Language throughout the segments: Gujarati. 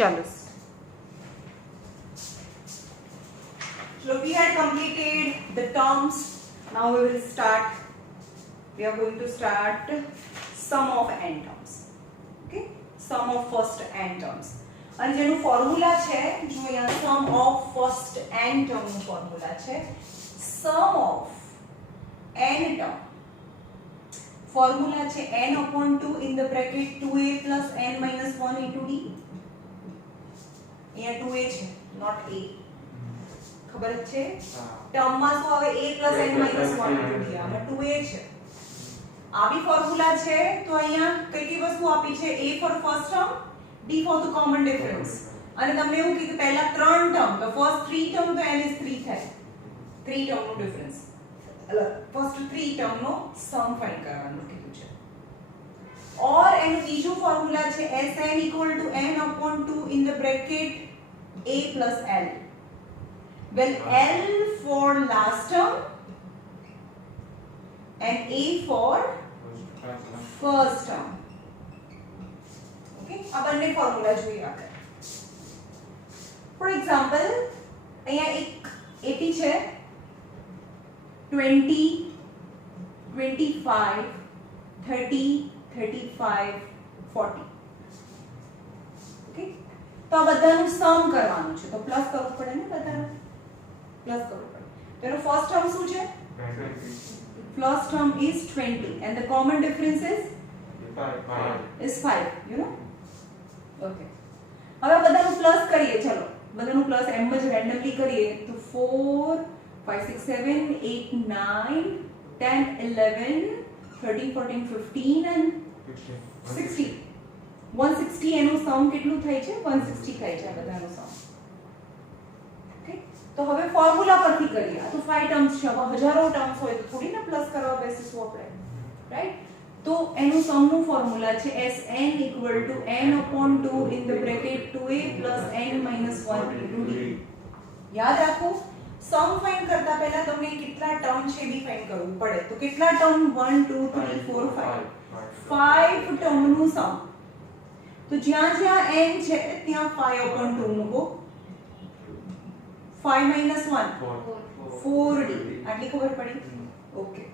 ચાલો. So we had completed the terms. Now we will start. We are going to start sum of n terms. Okay, sum of first n terms. અને જેનું ફોર્મ્યુલા છે જો અહીંયા sum of first n term નું ફોર્મ્યુલા છે sum of n term. Formula છે n upon 2 in the bracket 2a plus n minus 1 into d. અહીંયા 2a છે not a. ખબર છે ટર્મમાં શું આવે a plus n minus 1 into d. આમાં 2a છે. આવી ફોર્મ્યુલા છે તો અહીંયા કઈ કઈ વસ્તુ આપી છે a for first term, d for the common difference. અને તમને એવું કીધું પહેલા ત્રણ ટર્મ તો ફર્સ્ટ 3 ટર્મ તો n is 3 થાય. 3 ટર્મ નો ડિફરન્સ ફર્સ્ટ 3 ટર્મ નો સમ ફાઇન્ડ કરવાનું કીધું છે. ઓર એનું બીજું ફોર્મ્યુલા છે Sn equal to n upon 2 in the bracket a plus l. Well, L for last term and A for first term. Okay, આ બંને ફોર્મ્યુલા જોઈએ આપણે. For example, અહીંયા એક AP છે 20 25 30 35 40. Okay, તો આ બધાનું સમ કરવાનું છે તો પ્લસ કરવું પડે ને બધાનું. પ્લસ કરવું પડે. તેનો ફર્સ્ટ ટર્મ શું છે? First term is 20 and the common difference is 5, you know. Okay, હવે બધાનું પ્લસ કરીએ. ચલો બધાનું પ્લસ એમ જ રેન્ડમલી કરીએ તો 4 5 6 7 8 9 10 11 13 14 15 and 60. 160 એનું સમ કેટલું થાય છે? 160 થાય છે આ બધાનું સમ. ઓકે, તો હવે ફોર્મ્યુલા પરથી કરીએ. આ તો 5 ટર્મ્સ છે. હવે હજારો ટર્મ્સ હોય તો થોડી ના પ્લસ કરવા બેસીશું આપણે, રાઈટ? તો એનું સમનું ફોર્મ્યુલા છે Sn equal to n upon 2 in the bracket 2a plus n minus 1 into d. યાદ રાખો સમ ફાઇન્ડ કરતા પહેલા તમને કેટલા ટર્મ છે બી ફાઇન્ડ કરવું પડે. તો કેટલા ટર્મ? 1 2 3 4 5 ટર્મનું સમ. તો જ્યાં જ્યાં n છે ત્યાં 5 upon 2 મૂકો. 5 minus 1 4d. આટલી ખબર પડી? Okay.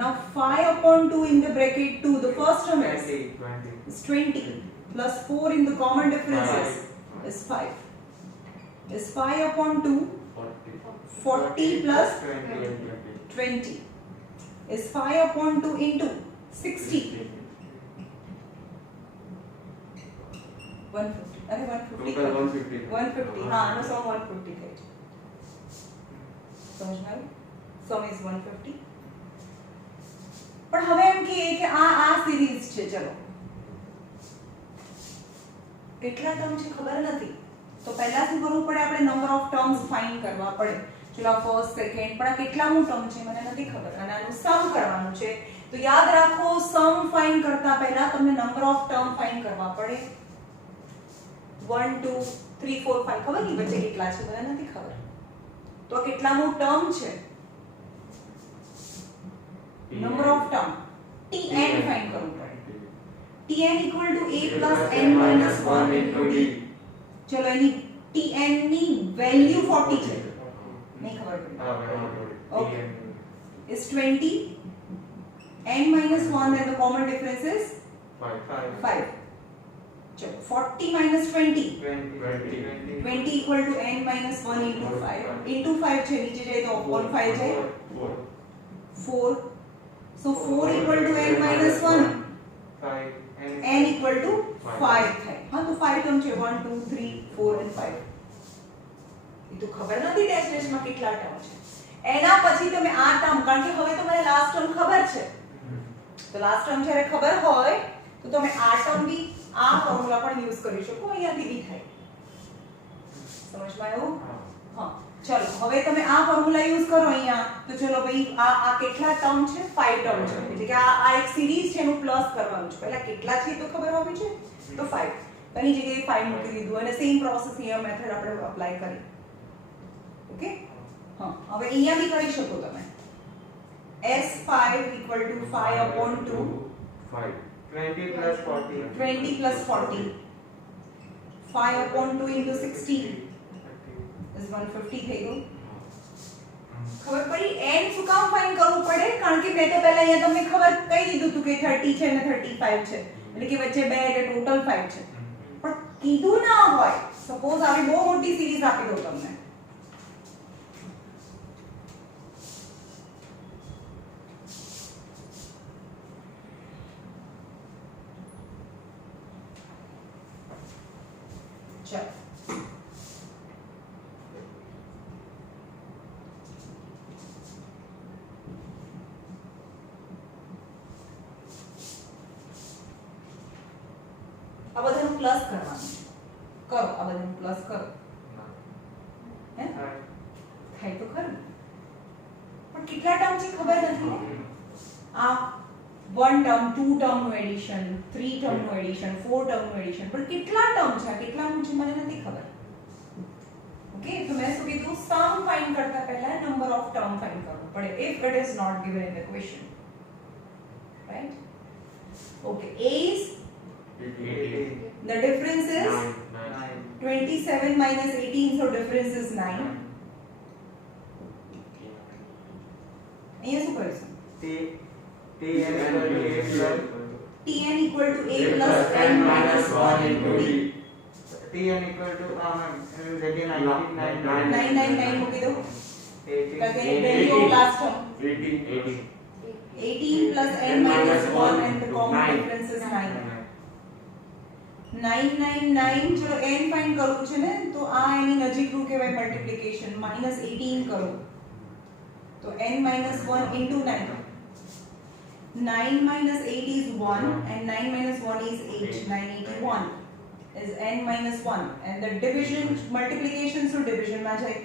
Now 5 upon 2 in the bracket 2. The first term is 20 plus 4 in the common difference is 5. Is 5 upon 2 40 plus 20 is 5 upon 2 into 60 150. अरे 150 150. हाँ नो सम 150 है. समझ में आया? सम इज 150. પણ હવે એમ કે આ સિરીઝ છે. ચલો કેટલા ટર્મ છે ખબર નથી તો પહેલા શું કરવું પડે? આપણે નંબર ઓફ ટર્મ્સ ફાઇન્ડ કરવા પડે. ચલો ફર્સ્ટ સેકન્ડ પણ આ કેટલામું ટર્મ છે મને નથી ખબર અને આનું સમ કરવાનું છે. તો યાદ રાખો સમ ફાઇન્ડ કરતા પહેલા તમને નંબર ઓફ ટર્મ ફાઇન્ડ કરવા પડે. 1 2 3 4 5 ખબર નહીં વચ્ચે કેટલા છે મને નથી ખબર. તો કેટલામું ટર્મ છે? number of term tn find કરવું પડે. tn equal to a plus n minus 1 into d. ચલો એની tn ની વેલ્યુ 40 છે નહીં ખબર પડી. Okay is 20 n minus 1 and the common difference is 5. ચલો 40 minus 20 equal to n minus 1 into 5 into 5 છે નીચે જાય તો upon 5 જાય 4. So 4 equal to n minus 1 n equal to 5 થાય. હા તો 5 ટર્મ છે 1 2 3 4 and 5. એ તો ખબર નથી ટેસ્ટમાં કેટલા ટર્મ છે. એના પછી તમે આ ટર્મ કારણ કે હવે તમને લાસ્ટ ટર્મ ખબર છે તો લાસ્ટ ટર્મ જ્યારે ખબર હોય તો તમે આ ટર્મ બી આ ફોર્મ્યુલા પણ યુઝ કરી શકો. અહીંયાથી બી થાય. સમજમાં આવ્યું? હા ચલો હવે તમે આ ફોર્મ્યુલા યુઝ કરો અહીંયા તો ચલો ભાઈ આ કેટલા ટર્મ છે? 5 ટર્મ છે. એટલે કે આ એક સિરીઝ છે એનું પ્લસ કરવાનું છે. પહેલા કેટલા છે તો ખબર હોવી છે તો 5 એની જગ્યાએ 5 મૂકી દીધું અને સેમ પ્રોસેસ અહીંયા મેથડ આપણે અપ્લાય કરી. ઓકે હા હવે અહીંયા બી કરી શકો તમે. S5 equal to 5 upon 2 5 20 plus 40 20 plus 40 5/2 into 60 is 150 થઈ ગયું. ખબર પડી n શું કામ ફાઇન્ડ કરવું પડે? કારણ કે મેં તો પહેલા અહીંયા તમને ખબર કહી દીધું હતું કે 30 છે અને 35 છે, એટલે કે વચ્ચે 2 એટલે ટોટલ 5 છે. પણ કીધું ના હોય, સપોઝ આવી બહુ મોટી સિરીઝ આપી દો તમને, ચલો આ બધાનું પ્લસ કરવાનું છે. કરો આ બધાનું પ્લસ કરો. હે થાય તો ખરું, પણ કેટલા ટર્મ છે ખબર નથી ને. આ 1 ટર્મ 2 ટર્મનું એડિશન, 3 ટર્મનું એડિશન, 4 ટર્મનું એડિશન, પણ કેટલા ટર્મ છે, કેટલાનું છે મને નથી ખબર. ઓકે, તો મેં શું કીધું, સમ ફાઇન્ડ કરતા પહેલા નંબર ઓફ ટર્મ ફાઇન્ડ કરવું પડે if it is not given in the question, right? Okay, a is 18. the difference is 9. 27 minus 18, so difference is 9. અહીંયા શું કરીશું? tn equal to a plus n minus 1 into d. tn equal to जगह 999 મૂકી દો. 18. Because the value of last term 18. 18 plus n minus 1 and the common difference is 9. 999 ચલો n ફાઇન્ડ કરવું છે ને, તો આ એની નજીકનું કહેવાય મલ્ટીપ્લિકેશન. -18 કરો તો n minus 1 into 9. 9 minus 8 is 1 and 9 minus 1 is 8. 981 is n minus 1 and the division multiplication through division માં જાય.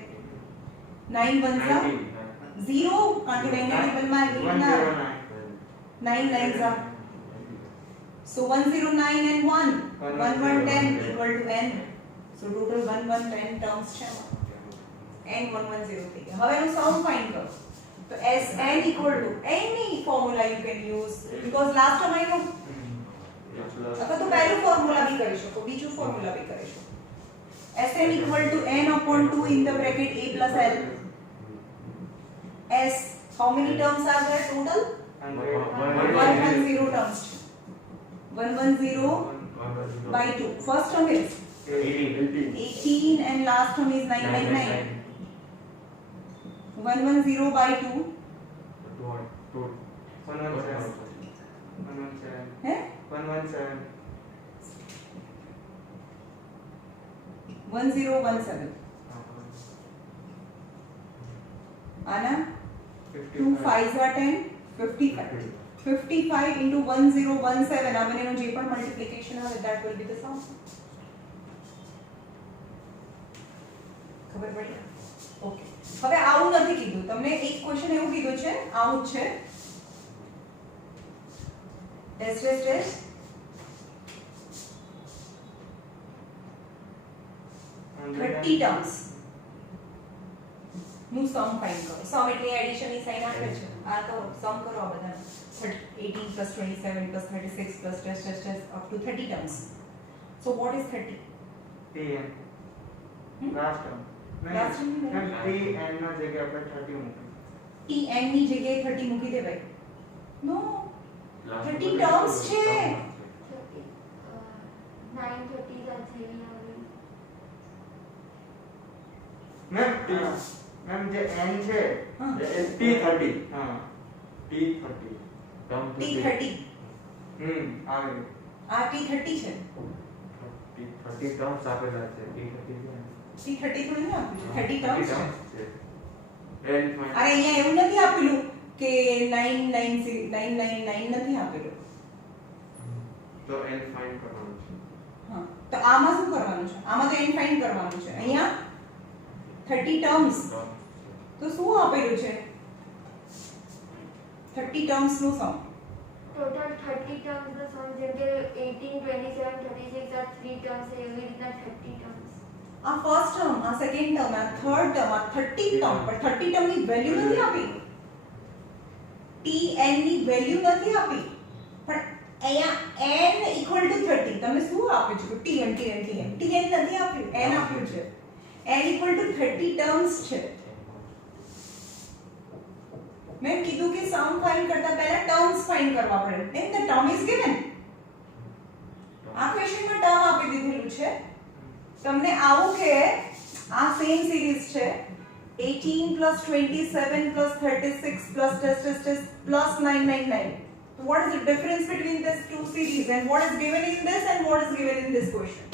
9 1 सा 0 કારણ કે 9 ટેબલ માં 8 ના 9 9 सा, so 109 and 1 1110 equal to n, so total 1110 terms છે. n 110 થઈ ગયા. હવે હું સમ ફાઇન્ડ કરું તો Sn equal to any formula you can use because last time I know અથવા તો પહેલું ફોર્મ્યુલા બી કરી શકો, બીજું ફોર્મ્યુલા બી કરી શકો. Sn equal to n upon 2 in the bracket a plus l. S, how many terms are there total? 110 terms. 110 by 2. First term is 18 and last term is 999. 110 by 2 है 1017 आना 2 5s are 10 55 55 into 1017 આ બંનેનો જે પણ મલ્ટીપ્લિકેશન આવે that will be the sum. ખબર પડી? ઓકે, હવે આવું નથી કીધું તમને, એક ક્વેશ્ચન એવું કીધું છે, આવું છે ટેસ્ટ 30 ટર્મ્સ નું સમ ફાઇન્ડ કરો. સમ એટલે એડિશન ની સાઇન આપે છે. આ તો સમ કરો આ બધા 18 plus 27 plus 36 plus test up to 30 terms. So what is 30? tn last term Last term tn નો જગ્યા પર 30 મૂકી. tn ની જગ્યાએ 30 મૂકી દે ભાઈ. No, 30 terms છે. 930 are 3 મેમ જે n છે હા, T30. હા T30. t30 આવે આ t30 છે. T30 terms આપેલા છે. T30 t30 થોડી ના આપ્યું છે, 30 terms છે. L અરે અહીંયા એવું નથી આપેલું કે 999 નથી આપેલું. તો L ફાઇન્ડ કરવાનું છે. હા, તો આમાં શું કરવાનું છે? આમાં તો n ફાઇન્ડ કરવાનું છે. અહીંયા 30 terms તો શું આપેલું છે? 30 terms નું સમ. total 30 terms the sum જેમ કે 18 27 36 are 3 terms છે એવી રીતના 30 terms. આ ફર્સ્ટ ટર્મ, આ સેકન્ડ ટર્મ, આ થર્ડ ટર્મ, આ 30 ટર્મ, પણ 30 ટર્મ ની વેલ્યુ નથી આપી. tn ની વેલ્યુ નથી આપી, પણ અહીંયા n equal to 30 તમે શું આપ્યું છે tn નથી આપ્યું n આપ્યું છે n equal to 30 ટર્મ્સ છે મેં કીધું કે સમ ફાઇન્ડ કરતા પહેલા ટર્મ્સ ફાઇન્ડ કરવા પડે then the term is given આ ક્વેશ્ચનમાં ટર્મ આપી દીધેલું છે તમને આવું કે આ સેમ સિરીઝ છે 18 plus 27 plus 36 plus test plus 999. So what is the difference between these two series and what is given in this and what is given in this question?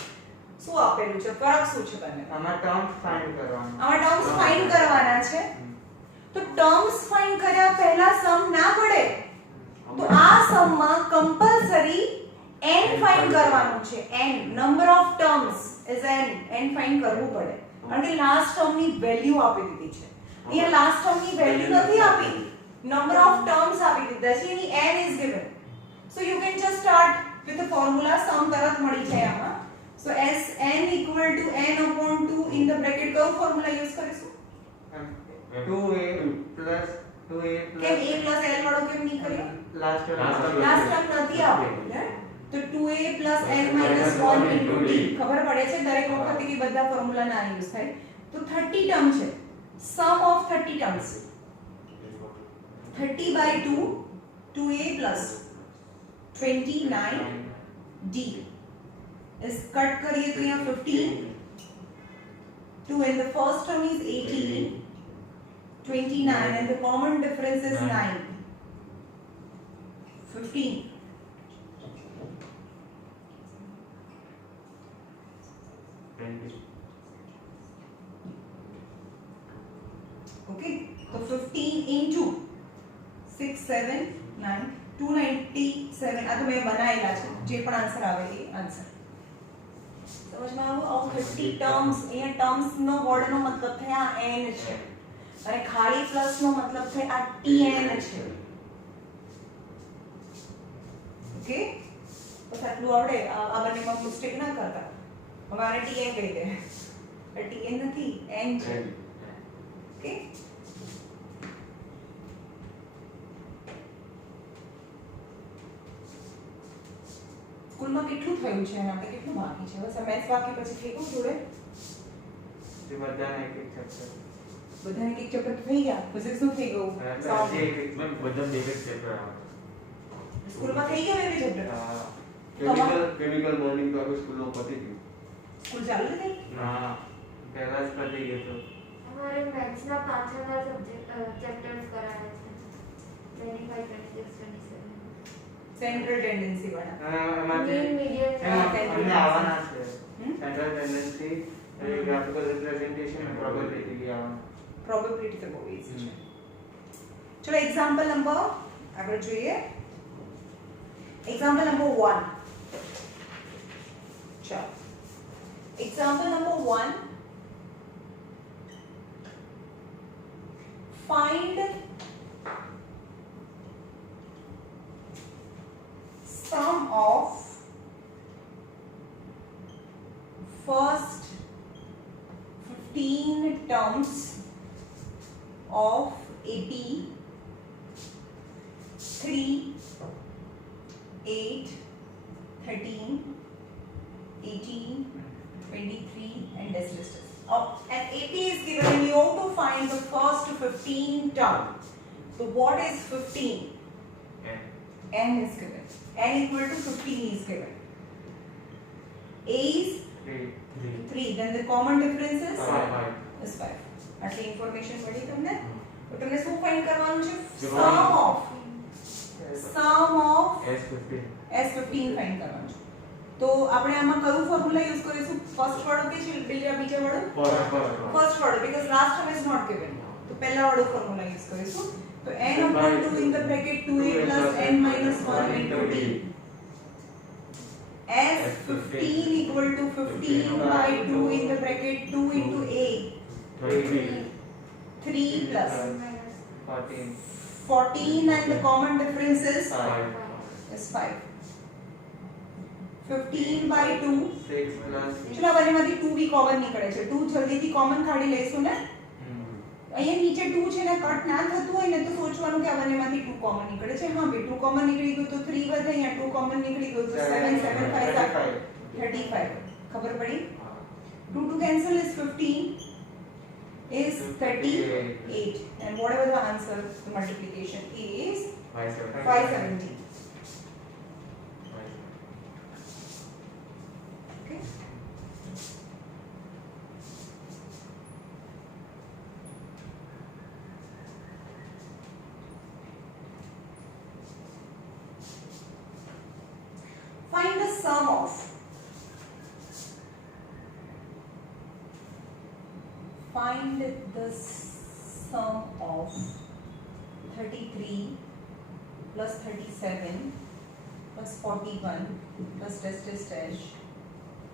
શું આપેલું છે ફરક શું છે તમને આમાં ટર્મ્સ ફાઇન્ડ કરવાના આમાં ટર્મ્સ ફાઇન્ડ કરવાના છે તો ટર્મ્સ ફાઇન્ડ કર્યા પહેલા સમ ના પડે તો આ સમમાં કમ્પલસરી n ફાઇન્ડ કરવાનું છે n number of terms is n find કરવું પડે કારણ કે લાસ્ટ ટર્મની વેલ્યુ આપી દીધી છે અહીંયા લાસ્ટ ટર્મની વેલ્યુ નથી આપી નંબર ઓફ ટર્મ્સ આપી દીધા છે એની n is given so you can just start with the formula sum તરત મળી જાય આમાં so s n equal to n upon 2 in the bracket કયો ફોર્મ્યુલા યુઝ કરીશું 2a plus 2a કેમ plus a plus l વાળો કેમ નહીં કર્યો લાસ્ટ લાસ્ટ ટર્મ નથી આપેલું ને તો 2a plus n minus 1 into d ખબર પડે છે દરેક વખતે કે બધા ફોર્મ્યુલા ના યુઝ થાય તો 30 ટર્મ છે sum of 30 terms 30 by 2 2a plus 29 d is cut करिए तो यहाँ 15 2 and the first term is 18 29 and the common difference is 9 15 okay so 15 into 6 7 9 297 આ તો મેં બનાવેલા છે જે પણ આન્સર આવે એ આન્સર સમજમાં આવ્યું આ 30 ટર્મ્સ અહીંયા ટર્મ્સ નો વર્ડ નો મતલબ થાય આ n છે અને ખાલી પ્લસ નો મતલબ થાય આ tn છે ઓકે બસ આટલું આવડે આ બંનેમાં મિસ્ટેક ના કરતા અમારે tn કહી દે tn નથી n છે ઓકે સ્કૂલમાં કેટલું થયું છે અને આપણે કેટલું બાકી છે બસ મેથ્સ બાકી પછી થઈ ગયું જોડે જે બધાને એક એક ચેપ્ટર બધાને એક ચેપ્ટર થઈ ગયા ફિઝિક્સ નું થઈ ગયું હજી એક એક મેમ બધા એક ચેપ્ટર આવે સ્કૂલમાં થઈ ગયા બે ચેપ્ટર કેમિકલ બોન્ડિંગ તો આપણે સ્કૂલમાં પતી ગયું સ્કૂલ ચાલુ થઈ હા પહેલા જ પતી ગયું હતું हमारे मैथ्स ना पांचवा सब्जेक्ट चैप्टर्स कराया है 25 26 27 સેન્ટ્રલ ટેન્ડન્સી વાળા એમાંથી Main medium અમને આવવાના છે સેન્ટ્રલ ટેન્ડન્સી ગ્રાફિકલ રિપ્રેઝન્ટેશન અને પ્રોબેબિલિટી આવવાના પ્રોબેબિલિટી તો બહુ ઈઝી છે ચલો એક્ઝામ્પલ નંબર આગળ જોઈએ એક્ઝામ્પલ નંબર 1 ચલો example number 1 find sum of first 15 terms of AP 3 8 13 18 23 and decimal an AP is given and you have to find the first 15 term. So what is 15? N is given. N equal to 15 is given. A is 3. Then the common difference is 5. આટલી ઇન્ફોર્મેશન મળી તમને તો તમને શું ફાઇન્ડ કરવાનું છે sum of S15 ફાઇન્ડ કરવાનું છે તો આપણે આમાં કયું ફોર્મ્યુલા યુઝ કરીશું ફર્સ્ટ વાળો કે બીજા વાળો ફર્સ્ટ વાળો because last term is not given તો પહેલા વાળો ફોર્મ્યુલા યુઝ કરીશું તો n upon 2 in the bracket 2a plus n minus 1 into d S15 equal to 15 by 2 in the bracket 2 into a 3 plus 14 and the common difference is 5 15 by 2 6 plus ચલો બંનેમાંથી 2 બી કોમન નીકળે છે 2 જલ્દીથી કોમન કાઢી લઈશું ને અહીંયા નીચે 2 છે ને કટ ના થતું હોય ને તો સોચવાનું કે આ બંનેમાંથી 2 કોમન નીકળે છે. હા ભાઈ 2 કોમન નીકળી ગયું તો 3 વધે, અહીંયા 2 કોમન નીકળી ગયું તો 7 7 5 35. ખબર પડી? 2 to cancel is 15 is 38 and whatever the answer, the multiplication is 570. Okay. Find the sum of of 33 plus 37 plus 41 plus dash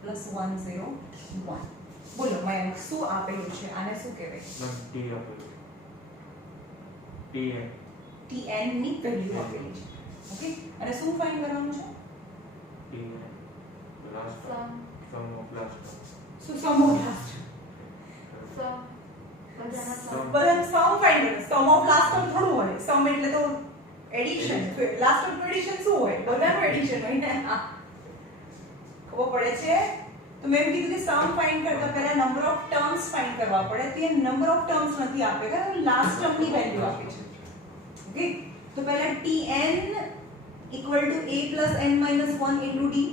plus 101. બોલો મેં શું આપેલું છે? આને શું કહેવાય? ટી આપેલું ટીએન tn ની વેલ્યુ આપેલી છે. ઓકે, અને શું ફાઇન્ડ કરવાનું છે? T n last sum of last શું સમ ઓફ લાસ્ટ? Sum. બધા સમ ફાઇન્ડ કરો. સમ ઓફ લાસ્ટ ટર્મ થોડું હોય. સમ એટલે તો એડિશન. તો લાસ્ટ ટર્મ એડિશન શું હોય? બધાનું એડિશન હોય ને. હા, ખબર પડે છે? તો મેં કીધું કે સમ ફાઇન્ડ કરતા પહેલા નંબર ઓફ ટર્મ્સ ફાઇન્ડ કરવા પડે. તો એ નંબર ઓફ ટર્મ્સ નથી આપેલા, લાસ્ટ ટર્મની વેલ્યુ આપે છે. ઓકે, તો પહેલા tn equal to a plus n minus 1 into d.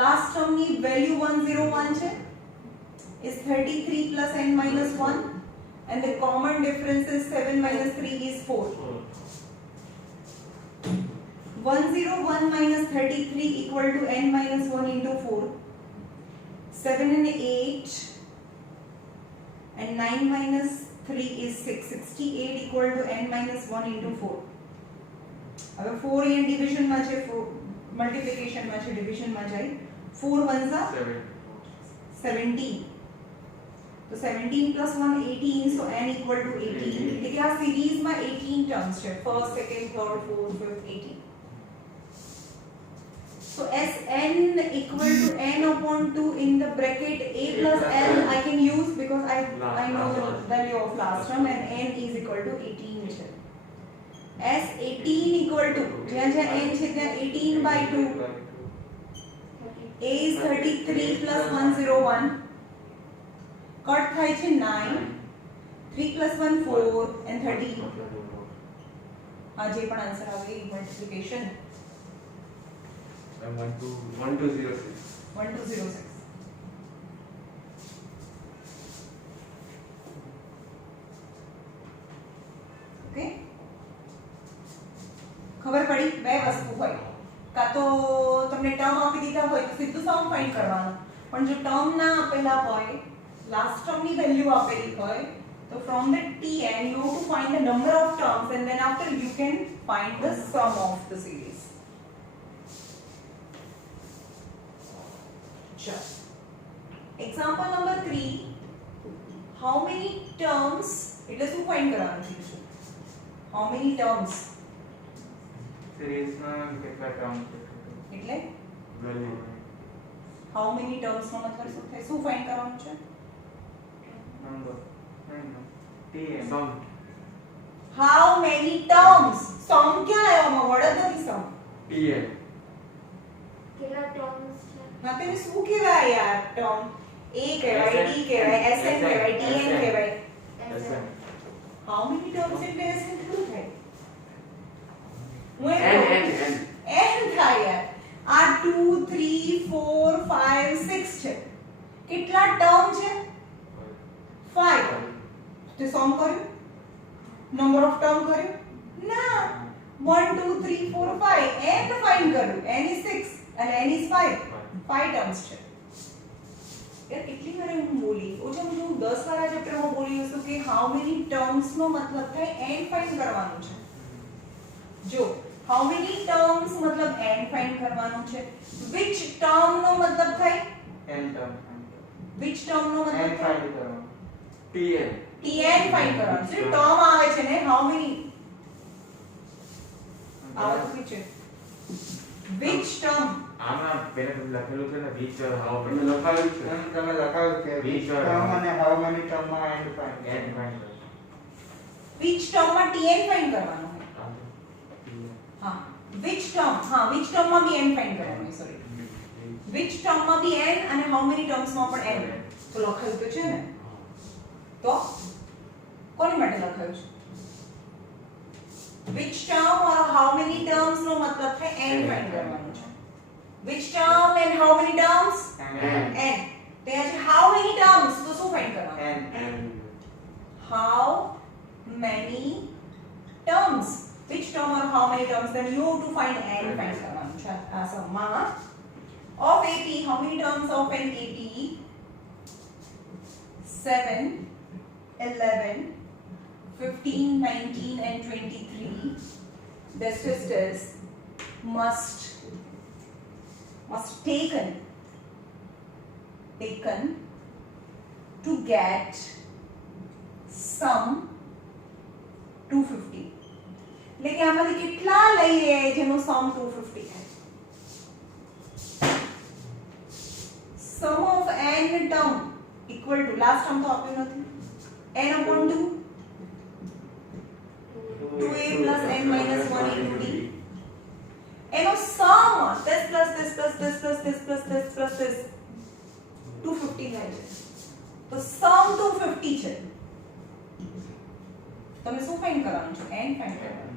Last ટર્મની વેલ્યુ 101 છે. is 33 plus n minus 1 and the common difference is 7 minus 3 is 4. 101 minus 33 equal to n minus 1 into 4. 7 and 8 and 9 minus 3 is 6. 68 equal to n minus 1 into 4. હવે 4 અહીંયા division માં છે, 4 multiplication માં છે, division માં જાય. 4 ones are 17. तो 17 plus 1 18, so n equal to 18. એટલે કે આ સિરીઝ માં 18 ટર્મ્સ છે. First, second, third, fourth, fifth, 18. So Sn equal to n upon 2 in the bracket a plus l I can use because I know the value of last term and n is equal to 18 છે. S18 equal to જ્યાં જ્યાં n છે ત્યાં 18 by 2. A is 33 plus 101. Cut થાય છે 9. 3 plus 1 4 and 13. આ જે પણ આન્સર આવે એ મલ્ટીપ્લિકેશન 1206. 1206. ઓકે, ખબર પડી? બે વસ્તુ હોય, કાં તો તમને ટર્મ આપી દીધા હોય તો સીધું સમ ફાઇન્ડ કરવાનું, પણ જો ટર્મ ના આપેલા હોય, લાસ્ટ ટર્મની વેલ્યુ આપેલી હોય, તો from the tn you have to find the number of terms and then after you can find the sum of the series. Sure. Example number 3. How many terms? એટલે શું ફાઇન્ડ કરવાનું છે? How many terms? સિરીઝમાં કેટલા ટર્મ છે? એટલે વેલ્યુ how many terms નો મતલબ શું થાય? શું ફાઇન્ડ કરવાનું છે? Number tn sum How many terms? sum ક્યાં આવ્યો? આમાં વડ જ નથી sum. TN. કેટલા ટર્મ્સ છે? હા, તેને શું કહેવાય યાર? ટર્મ a કહેવાય, d કહેવાય, sn કહેવાય, tn કહેવાય. SN. How many terms એટલે sn શું થાય? હું એમ N, કહું. N, N. n થાય યાર. આ 2 3 4 5 6 છે. કેટલા ટર્મ છે? 5. તે સમ કર્યું? નંબર ઓફ ટર્મ કર્યું? ના. 1 2 3 4 5 n ફાઇન્ડ કર્યું. n is 6 અને n is 5. 5 ટર્મ્સ છે. યાર કેટલી વાર હું બોલી? ઓછામાં ઓછું 10 વાર આ ચેપ્ટરમાં બોલી હશું કે હાઉ મેની ટર્મ્સ નો મતલબ થાય n ફાઇન્ડ કરવાનું છે. જો હાઉ મેની ટર્મ્સ મતલબ n ફાઇન્ડ કરવાનું છે. which ટર્મ નો મતલબ થાય? n ટર્મ which ટર્મ નો n મતલબ થાય? ફાઇન્ડ કરવાનું TN. tn ફાઇન્ડ કરવાનું છે. ટર્મ આવે છે ને હાઉ મેની આવે તો છે which term આમાં પહેલા તો લખેલું છે ને which or how તમે many લખાવ્યું છે તમે લખાવ્યું છે Which which are- term અને how many term માં end find and find out. which term માં tn find કરવાનો હોય હા which term માં બી n find કરવાનો હોય સોરી which term માં બી n અને how many terms માં પણ n તો લખાયું તો છે ને તો કોની માટે લખાયું છે which term or how many terms નો મતલબ છે n find કરવાનું છે which term and how many terms and n તો અહીંયા છે how many terms તો શું find કરવાનું and how many terms which term or how many terms then you have to find n find કરવાનું છે આ સમમાં of AP how many terms of an AP 7 11 15 19 and 23 the sisters must taken to get sum 250 એટલે કે આમાંથી કેટલા લઈએ જેનો sum 250 થાય sum of n term equal to last term તો આપ્યું નથી n upon 2 2a plus n minus 1 into d એનો sum this plus this plus this plus this plus this plus this 250 થાય છે તો sum 250 છે તમે શું ફાઇન્ડ કરવાનું છે n ફાઇન્ડ કરવાનું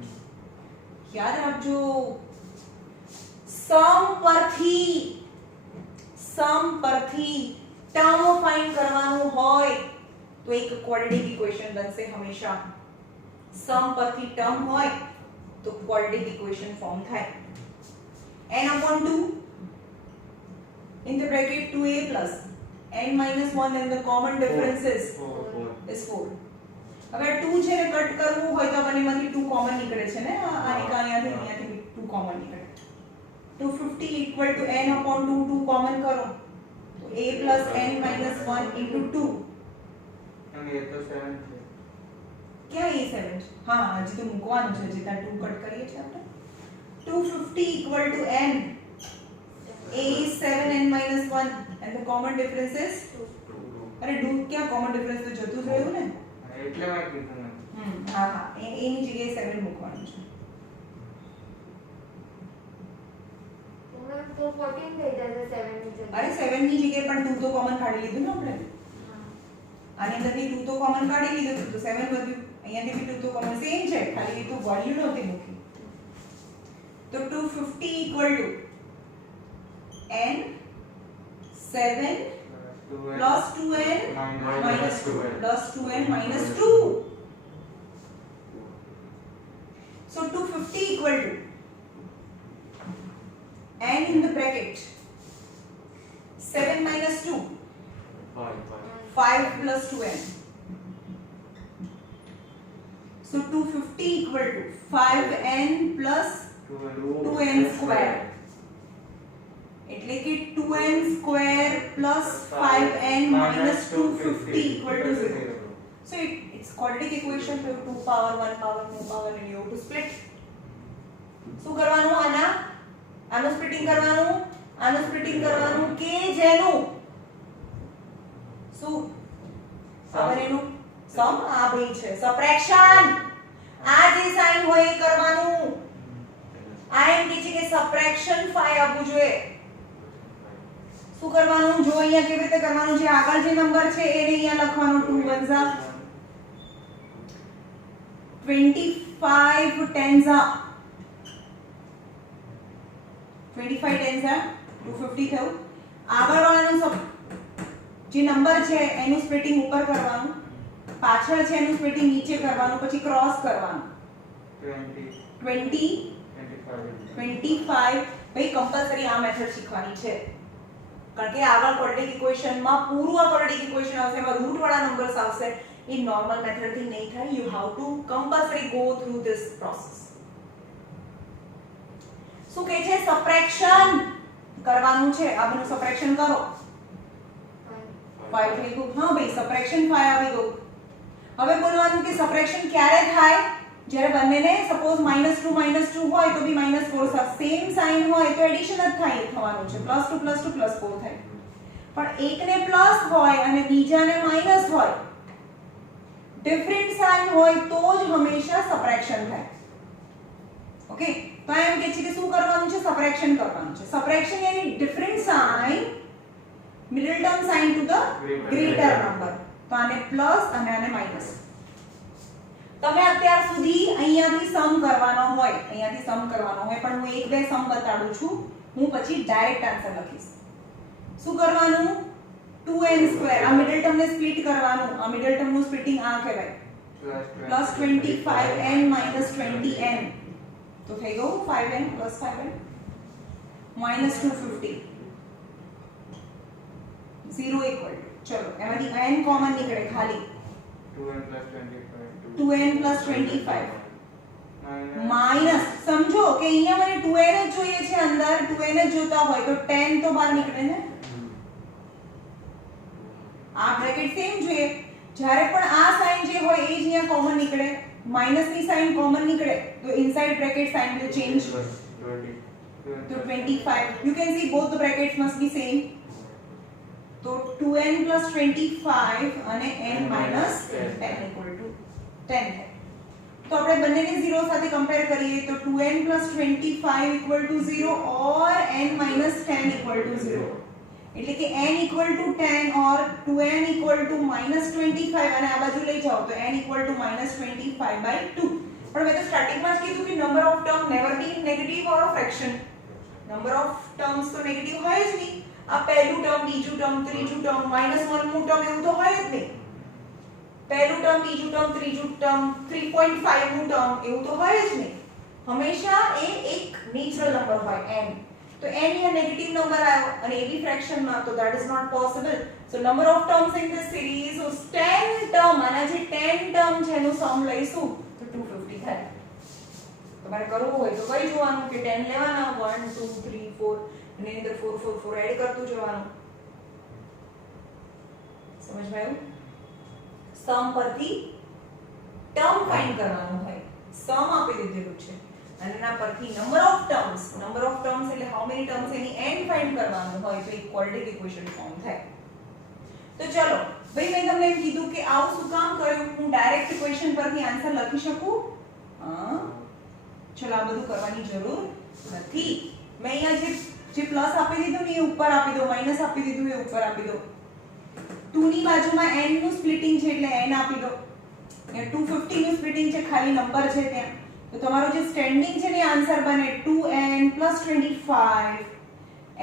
છે યાદ રાખજો sum પરથી ટર્મ ફાઇન્ડ કરવાનું હોય તો એક ક્વોડ્રેટિક ઇક્વેશન બનશે હંમેશા sum પરથી ટર્મ હોય તો ક્વોડ્રેટિક ઇક્વેશન ફોર્મ થાય n upon 2 in the bracket 2a plus n minus 1 and the common difference is 4 હવે 2 છે ને કટ કરવું હોય તો બંનેમાંથી 2 કોમન નીકળે છે ને આની અહીંયાથી 2 કોમન નીકળે 250 equal to n upon 2 2 common કરો તો a plus n minus 1 into 2 અને એ તો 7 છે ક્યાં a 7 છે હા હજી તો મૂકવાનું છે જેતા 2 કટ કરીએ છીએ આપણે 250 equal to n a is 7 n minus 1 and the common difference is અરે ક્યાં common difference તો જતું જ રહ્યું ને એટલે મેં કીધું ને હા એની જગ્યાએ 7 મૂકવાનું છે તો 14 થઈ જશે 7 ની જગ્યાએ. અરે 7 ની જગ્યાએ પણ 2 તો કોમન કાઢી લીધું ને આપણે આની અંદરથી 2 તો કોમન કાઢી લીધું તો 7 વધ્યું અહીંયાથી બી 2 તો કોમન સેમ છે ખાલી એ તો વેલ્યુ નહોતી મૂકી તો 250 equal to n 7 plus 2n minus 2 plus 2n minus 2 so 250 equal to n in the bracket 7 minus 2 5 plus 2n so 250 equal to 5n plus 2n square એટલે કે 2n square plus 5n minus 250 equal to 0 so it's quadratic equation so 2 power 1 power 2 power and you have to split શું કરવાનું આનું સ્પ્લિટિંગ કરવાનું કે જેનું શું હવે એનું સમ આ ભાઈ છે સબટ્રેક્શન આ જે સાઈન હોય એ કરવાનું આ એમ કે છે કે સબટ્રેક્શન 5 આવવું જોઈએ શું કરવાનું જો અહીંયા કેવી રીતે કરવાનું છે આગળ જે નંબર છે એને અહીંયા લખવાનું 2 1 ઝા 25 10 ઝા 25 10 ઝા 250 થયું આગળ વાળાનું જે નંબર છે એનું સ્પ્લિટિંગ ઉપર કરવાનું પાછળ છે એનું સ્પ્લિટિંગ નીચે કરવાનું પછી ક્રોસ કરવાનું 20 25 ભાઈ કમ્પલસરી આ મેથડ શીખવાની છે કારણ કે આગળ ક્વોડ્રેટિક ઇક્વેશનમાં પૂરું આ ક્વોડ્રેટિક ઇક્વેશન આવશે એમાં રૂટ વાળા નંબર્સ આવશે એ નોર્મલ મેથડ થી નહીં થાય you have to compulsory go through this process શું કહે છે સબટ્રેક્શન કરવાનું છે આ બધું સબટ્રેક્શન કરો 5 થઈ ગયું હા ભાઈ સબટ્રેક્શન 5 આવી ગયું હવે બોલવાનું કે સબટ્રેક્શન ક્યારે થાય જ્યારે બંનેને સપોઝ -2 હોય તો બી -4 થાય, સેમ સાઇન હોય તો એડિશન જ થાય થવાનું છે, +2 + 2 + 4 થાય. પણ એકને પ્લસ હોય અને બીજાને માઈનસ હોય, ડિફરન્ટ સાઇન હોય તો જ હંમેશા સબટ્રેક્શન થાય. ઓકે, તો એમ કે છે કે શું કરવાનું છે? સબટ્રેક્શન કરવાનું છે. સબટ્રેક્શન યાની different sign middle term sign to the greater number. તો આને પ્લસ અને આને માઈનસ. તમે અત્યાર સુધી અહીંયાથી સમ કરવાનો હોય, પણ હું એક બે સમ બતાડું છું, હું પછી ડાયરેક્ટ આન્સર લખીશ. શું કરવાનું? 2n², આ મિડલ ટર્મ ને સ્પ્લિટ કરવાનું. આ મિડલ ટર્મ નું સ્પ્લિટિંગ આ કહેવાય, +25n - 20n. તો થઈ ગયું 5n + 5n -250 0 ઇક્વલ ટુ, ચલો એમાંથી n કોમન નીકળે ખાલી 2n + 25 માઈનસ, સમજો કે અહીંયા મને 2n જ જોઈએ છે, અંદર 2n જ જોતા હોય તો 10 તો બહાર નીકળે ને. આ બ્રેકેટ સેમ જોઈએ, જ્યારે પણ આ સાઇન જે હોય એ જ અહીંયા કોમન નીકળે, માઈનસ ની સાઇન કોમન નીકળે તો inside bracket sign will change to 25. You can see both the brackets must be same. તો 2n + 25 અને n - 10 = 10 થાય. તો આપણે બંનેને 0 સાથે કમ્પેર કરીએ તો 2n + 25 = 0 or n - 10 = 0. એટલે કે n = 10 or 2n = -25 અને આ બાજુ લઈ જાઓ તો n = -25/2. પણ મેં તો સ્ટાર્ટિંગમાં જ કીધું કે number of term never be negative or a fraction. Number of terms તો નેગેટિવ હોય જ નહીં. આ પહેલું ટર્મ, બીજું ટર્મ, ત્રીજું ટર્મ, -1 નું ટર્મ એવું તો હોય જ નહીં. પહેલું ટર્મ, બીજું ટર્મ, ત્રીજું ટર્મ, 3.5 નું ટર્મ એવું તો હોય જ નહીં. હંમેશા એ એક નેચરલ નંબર હોય n. તો n એ નેગેટિવ નંબર આવ્યો અને એ બી ફ્રેક્શન માં, તો that is not possible. So number of terms in this series is 10 term, અને જે 10 term છે એનું સમ લઈશું તો 250 થાય. તમારે કરવું હોય તો કઈ જોવાનું કે 10 લેવાના, 1 2 3 4 અને એની અંદર 4 4 4 એડ કરતું જવાનું. સમજમાં આવ્યું? સમ પરથી ટર્મ ફાઇન્ડ કરવાનું હોય. સમ આપી દીધેલું છે અને એના પરથી નંબર ઓફ ટર્મ્સ એટલે how many terms any and find કરવાનું હોય તો એક ક્વોડ્રેટિક ઇક્વેશન ફોર્મ થાય. તો ચલો ભાઈ, મેં તમને એમ કીધું કે આવું શું કામ કર્યું? હું ડાયરેક્ટ ઇક્વેશન પરથી આન્સર લખી શકું? ચલો, આ બધું કરવાની જરૂર નથી. મેં અહીંયા જે પ્લસ આપી દીધું ને એ ઉપર આપી દો, માઈનસ આપી દીધું એ ઉપર આપી દો. 2 ની બાજુમાં n નું સ્પ્લિટિંગ છે એટલે n આપી દો. અહીંયા 250 નું સ્પ્લિટિંગ છે, ખાલી નંબર છે ત્યાં. તો તમારો જે સ્ટેન્ડિંગ છે ને આન્સર બને 2n + 25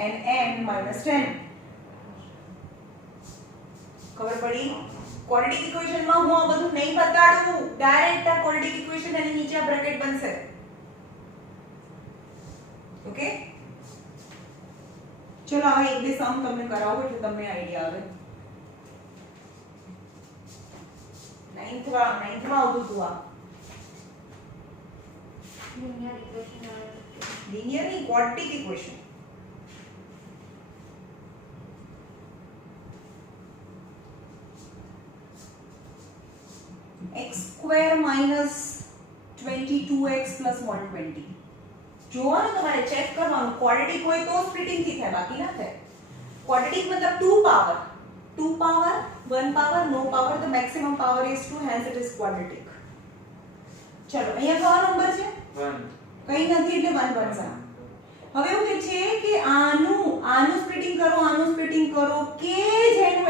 and n - 10. ખબર પડી? ક્વોડ્રેટિક ઇક્વેશન માં હું આ બધું નહીં બતાડું, ડાયરેક્ટ આ ક્વોડ્રેટિક ઇક્વેશન એની નીચે આ બ્રેકેટ બનશે. ઓકે, ચલો હવે એક બે સમ તમને કરાવો એટલે તમને આઈડિયા આવે. 9th માં આવતું હતું આ linear equation આવે. linear ની quadratic equation. x² - 22x + 120. જોવાનું, તમારે ચેક કરવાનું. ક્વોડ્રેટિક હોય તો સ્પ્લિટિંગ થી થાય, બાકી ના થાય. ક્વોડ્રેટિક મતલબ 2 power, 1 power, no power, the maximum power is 2, hence it is quadratic. ચલો, અહીંયા કયો નંબર છે? 1. કઈ નથી એટલે 1 બનશે. હવે એવું કે છે કે આનું સ્પ્લિટિંગ કરો કે જેનું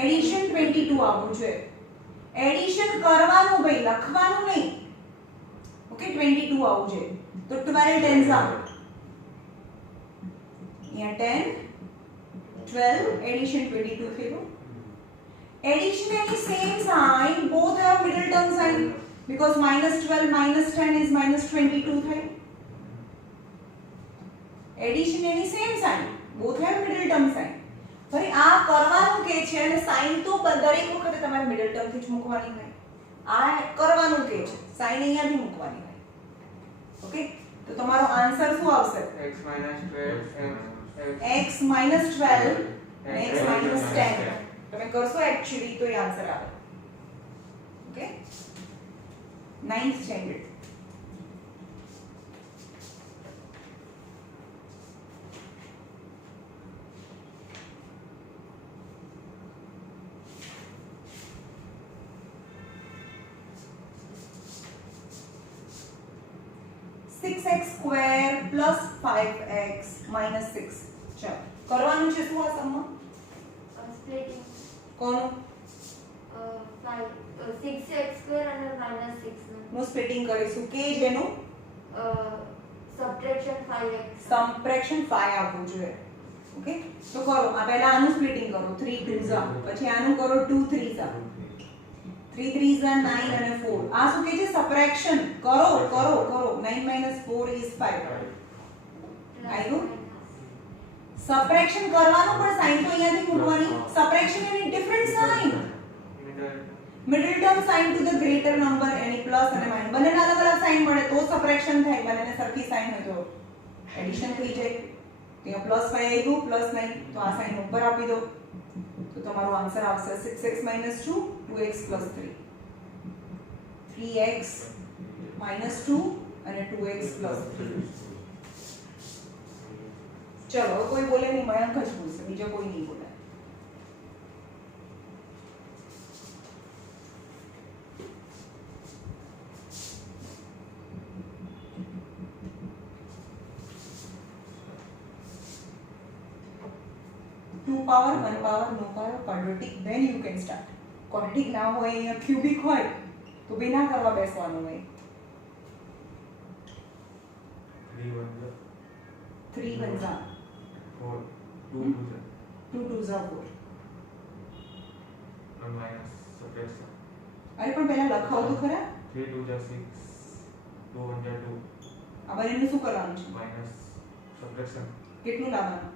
એડિશન 22 આવવું જોઈએ. એડિશન કરવાનું ભાઈ, લખવાનું નહીં. ઓકે, 22 આવવું જોઈએ. તો 12 10s આવો. અહીંયા 10 12 addition 22 થયું. Addition any same sign, both have middle term sign because -12 - 10 is -22 થાય. Addition any same sign, both have middle term sign. ફરી આ કરવાનું કે છે અને સાઇન તો દરેક વખતે તમારે મિડલ ટર્મ થી જ મૂકવાની હોય. આ કરવાનું કે છે, સાઇન અહીંયાથી મૂકવાની હોય. ઓકે, તો તમારો આન્સર શું આવશે? x - 12 x - 12 અને x - 10. તમે કરશો એક્ચ્યુઅલી તો એ આન્સર આવે. Okay, 9th standard. Six x square plus 5x minus 6. ચાલો કરવાનું છે શું આ સમમાં? Splitting કોનું? 6x square and -6 હું સ્પ્લિટિંગ કરીશું કે જેનું subtraction 5x. સબટ્રેક્શન 5 આવવું જોઈએ. ઓકે તો કરો આ પહેલા આનું સ્પ્લિટિંગ કરો 3 2s પછી આનું કરો 2 3s 3 3s 9 અને 4 આ શું કહે છે સબટ્રેક્શન કરો કરો કરો 9 - 4 is 5 આવ્યું સબટ્રેક્શન કરવાનું પણ સાઈન તો અહીંયાથી મૂકવાની સબટ્રેક્શન એની different sign middle term sign to the greater number એની પ્લસ અને માઈનસ બંનેના અલગ અલગ સાઈન મળે તો સબટ્રેક્શન થાય બંનેને સરખી સાઈન હોય તો એડિશન થઈ જાય ત્યાં પ્લસ 5 આવ્યું પ્લસ 9 તો આ સાઈન ઉપર આપી દો તો તમારો આન્સર આવશે 6x - 2 2x + 3 3x - 2 અને 2x + 3 ચલો કોઈ બોલે નહીં મયંક જ બોલશે બીજો કોઈ નહીં બોલે two power, one power, no power, quadratic, then you can start. Quadratic ના હોય અહીંયા cubic હોય તો બે ના કરવા બેસવાનું હોય 3 1 3 1s 4 2 2 2 2s 4 and minus subtraction અરે પણ પહેલા લખાવ તો ખરા 3 2 6 2 1 2 આ બંનેનું શું કરવાનું છે minus subtraction કેટલું લાવવાનું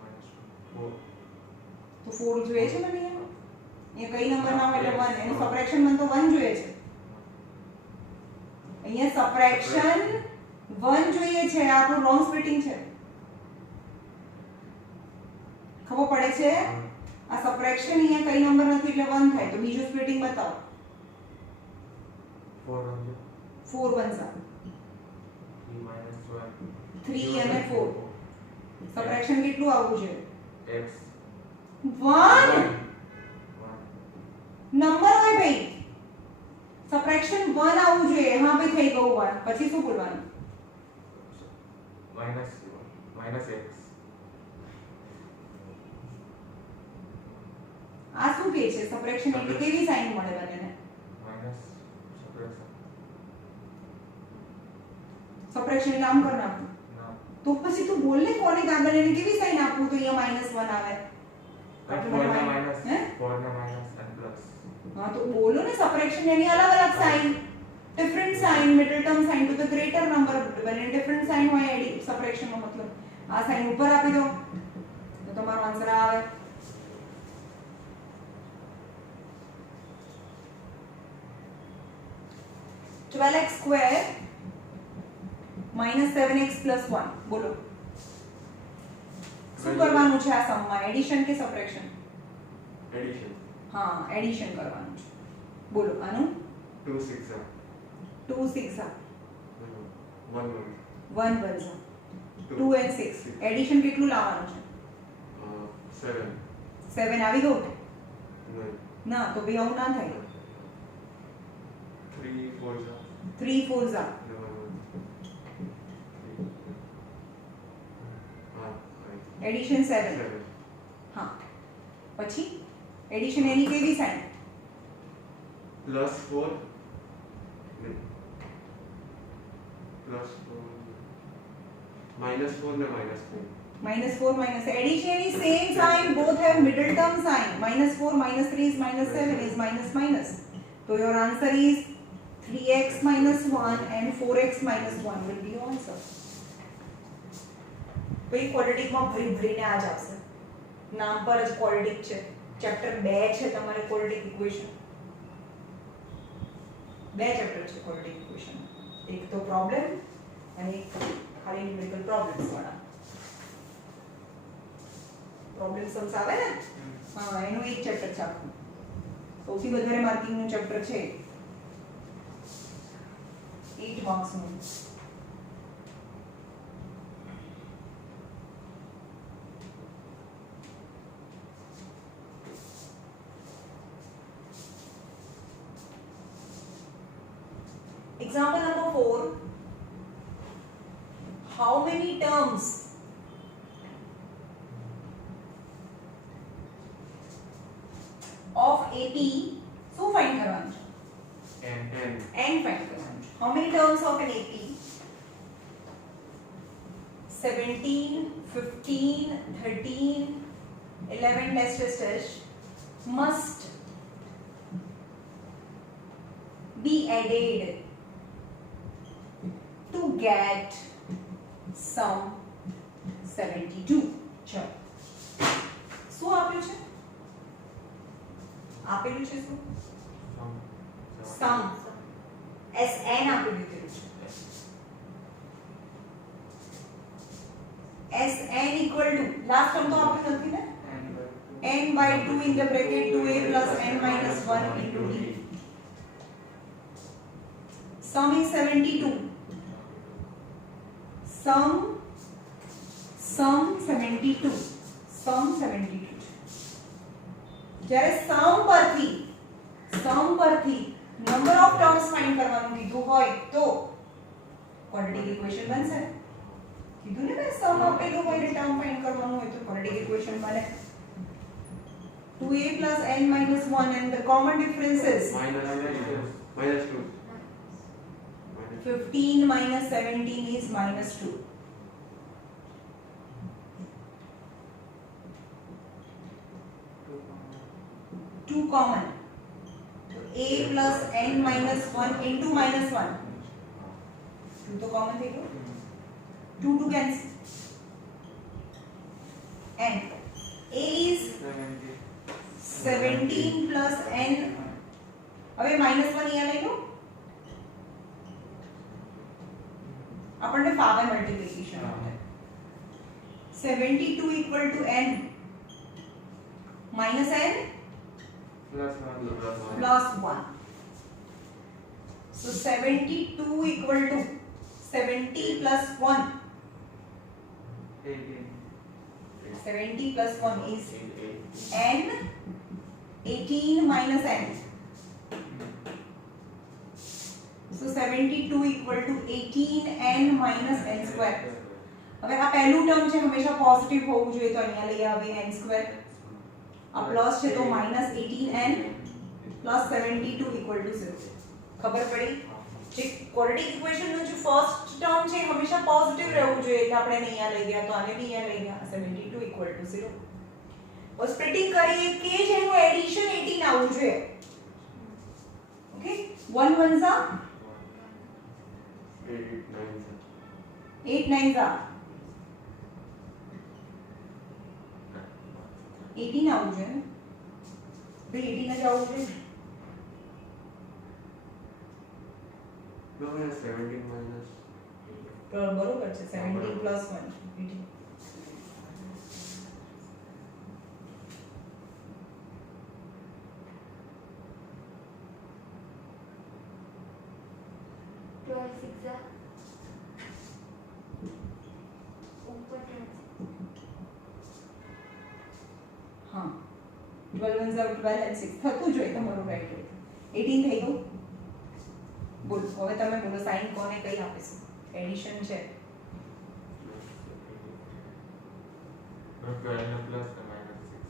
minus 4 તો 4 જોઈએ છે મને અહીંયા કઈ નંબર ના હોય એટલે 1 એનું સબટ્રેક્શન મને તો 1 જોઈએ છે અહીંયા સબટ્રેક્શન 1 જોઈએ છે આ આપણું રોંગ સ્પ્લિટિંગ છે ખબર પડે છે આ સબટ્રેક્શન અહીંયા કઈ નંબર નથી એટલે 1 થાય તો બીજું સ્પ્લિટિંગ બતાવો 4 4 1s 3 minus 1 3 અને 4 સબટ્રેક્શન કેટલું આવવું જોઈએ x 1 1 નંબર હોય ભાઈ સબટ્રેક્શન 1 આવવું જોઈએ હા ભાઈ થઈ ગયું 1 પછી શું બોલવાનું minus x આ શું કહે છે સબટ્રેક્શન એટલે કેવી સાઈન મળે બંનેને minus subtraction સબટ્રેક્શન એટલે આમ કર નાખું ના તો પછી તું બોલ ને કોને કાગળ એને કેવી સાઈન આપવું તો અહીંયા -1 આવે 4 ના minus હે 4 ના minus and plus હા તો બોલો ને સબટ્રેક્શન એની અલગ અલગ સાઈન different sign middle term sign to the greater number બંને ડિફરન્ટ સાઈન હોય એડી સબટ્રેક્શન નો મતલબ આ સાઈન ઉપર આપી દો તો તમારો આન્સર આવે -12x square -7x + 1 બોલો શું કરવાનું છે આ સમમાં એડિશન કે સબટ્રેક્શન એડિશન હા એડિશન કરવાનું છે બોલો આનું 2 6 2 6 1 1 1 2 and 6 એડિશન કેટલું લાવવાનું છે 7 7 આવી ગયું 9 ના તો બે આવું ના થાય 3 4 3 4s આ 11 એડિશન 7 7 હા પછી એડિશન એની કેવી સાઈન plus 4 plus 4 minus 4 ને minus 4 -4 minus addition is same sign both have middle term sign -4 -3 is -7 is minus so your answer is 3x - 1 and 4x - 1 will be your answer ભાઈ ક્વોડ્રેટિક માં ભરીને આ જ આવશે નામ પર જ ક્વોડ્રેટિક છે ચેપ્ટર 2 છે તમારે ક્વોડ્રેટિક ઇક્વેશન બે ચેપ્ટર છે ક્વોડ્રેટિક ઇક્વેશન એક તો પ્રોબ્લેમ અને એક ખાલી ન્યુમેરિકલ પ્રોબ્લેમ્સ વાળા પ્રોબ્લેમ સમ્સ આવે ને હા એનું એક ચેપ્ટર છે આખું સૌથી વધારે માર્કિંગ નું ચેપ્ટર છે 8 માર્ક્સ નું example number 4 how many terms of 80 શું ફાઇન્ડ કરવાનું છે n n ફાઇન્ડ કરવાનું છે how many terms of an 80 17 15 13 11 dash must be added to get sum 72 ચલો શું આપ્યું છે આપેલું છે શું sum sn આપી દીધેલું છે sn equal to last term તો આપ્યું નથી ને n by 2 in the bracket 2a plus n minus 1 into d sum is 72 sum 72 sum 72 જ્યારે sum પરથી number of terms find કરવાનું કીધું હોય તો quadratic equation બનશે કીધું ને મેં sum આપેલું હોય ને term find કરવાનું હોય તો quadratic equation બને 2a plus n minus 1 and the common difference is minus 2 15 minus 17 is minus 2 2 common so a plus n minus 1 into minus 1 2 तो common थे 2 to cancel and a is 17 plus n હવે minus 1 અહીંયા લઈ લો આપણને ફાવે મલ્ટીપ્લિકેશન માટે 72 equal to n minus n plus 1 plus 1 so 72 equal to 70 plus 1 70 plus 1 is n 18 minus n so 72 equal to 18 n minus n square હવે આ પહેલું ટર્મ છે હંમેશા પોઝિટિવ હોવું જોઈએ તો અહીંયા લઈ આવે n સ્ક્વેર આ પ્લસ છે તો -18n plus 72 equal to 0 ખબર પડી જે ક્વોડ્રેટિક ઇક્વેશન નું જે ફર્સ્ટ ટર્મ છે હંમેશા પોઝિટિવ રહેવું જોઈએ એટલે આપણે એને અહીંયા લઈ ગયા તો આને બી અહીંયા લઈ ગયા 72 equal to 0 और स्प्लिटिंग કરીએ કે જેનું એડિશન 18 આવવું જોઈએ ઓકે 1 1 सा 8 9 सा 18 આવવું જોઈએ ને ભાઈ 18 જ આવવું જોઈએ no 17 minus બરોબર છે 17 plus 1 18 12 6 ऊपर હા 12 1 12 and 6 થતું જોઈએ તમારું રાઈટ 18 થઈ ગયું બોલો હવે તમે બોલો સાઈન કોને કઈ આપીશું એડિશન છે 12 plus minus 6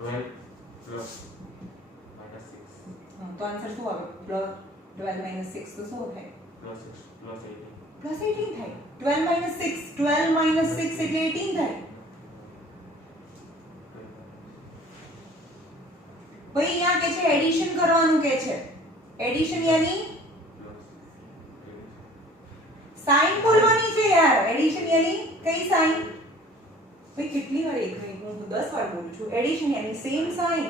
12 plus minus 6 હા તો આન્સર શું આવે 12 6 તો શું થાય plus 6 plus 18 પ્લસ 18 થાય 12 6 12 6 એટલે 18 થાય ભાઈ અહીંયા કે છે એડિશન કરવાનું કે છે એડિશન यानी साइन बोलવાની છે યાર એડિશન यानी કઈ સાइन ભાઈ કેટલી વાર એક નહીં હું 10 વાર બોલું છું એડિશન यानी સેમ સાइन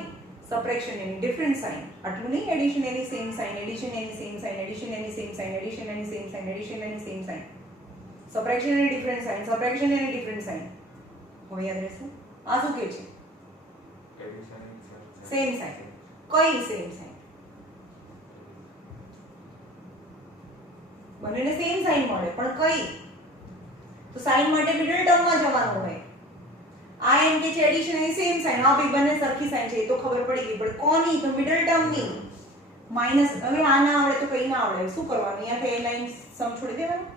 સબટ્રેક્શન यानी ડિફરન્ટ સાइन આટલું નહીં એડિશન यानी સેમ સાइन એડિશન यानी સેમ સાइन એડિશન यानी સેમ સાइन એડિશન यानी સેમ સાइन એડિશન यानी સેમ સાइन સબટ્રેક્શન यानी ડિફરન્ટ સાइन સબટ્રેક્શન यानी ડિફરન્ટ સાइन હવે યાદ રહેશે આ શું કે છે addition સેમ સાइन કઈ સેમ સાइन બંનેને સેમ સાઈન મળે પણ કઈ તો સાઈન માટે મિડલ ટર્મમાં જવાનું હોય આ એમ કે છે એડિશન એ સેમ સાઈન આ બી બંને સરખી સાઈન છે એ તો ખબર પડી ગઈ પણ કોની તો મિડલ ટર્મની માઈનસ હવે આ ના આવડે તો કઈ ના આવડે શું કરવાનું અહીંયાથી એ લાઈન સમ છોડી દેવાનું